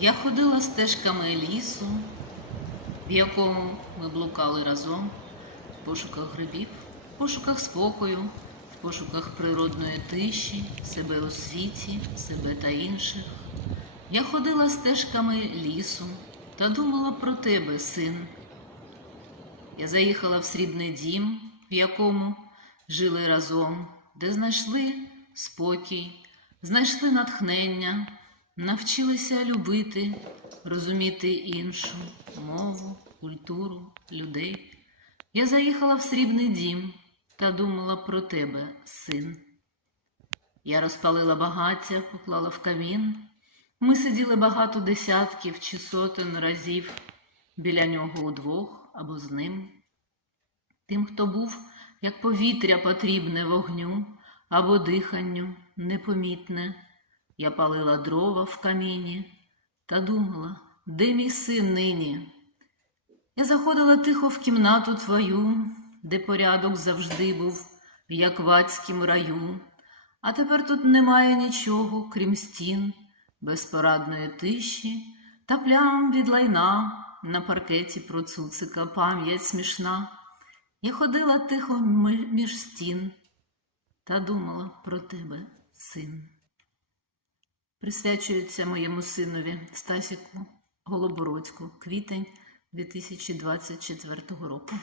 Я ходила стежками лісу, в якому ми блукали разом, в пошуках грибів, в пошуках спокою, в пошуках природної тиші, себе у світі, себе та інших. Я ходила стежками лісу та думала про тебе, син. Я заїхала в срібний дім, в якому жили разом, де знайшли спокій, знайшли натхнення, навчилися любити, розуміти іншу мову, культуру, людей. Я заїхала в срібний дім та думала про тебе, син. Я розпалила багаття, поклала в камін. Ми сиділи багато десятків чи сотень разів біля нього удвох або з ним. Тим, хто був, як повітря потрібне вогню або диханню непомітне, я палила дрова в каміні та думала, де мій син нині? Я заходила тихо в кімнату твою, де порядок завжди був, як в адськім раю, а тепер тут немає нічого, крім стін, безпорадної тиші та плям від лайна на паркеті про цуцика пам'ять смішна. Я ходила тихо між стін та думала про тебе, син. Присвячується моєму синові Стасіку Голобородську, квітень 2024 року.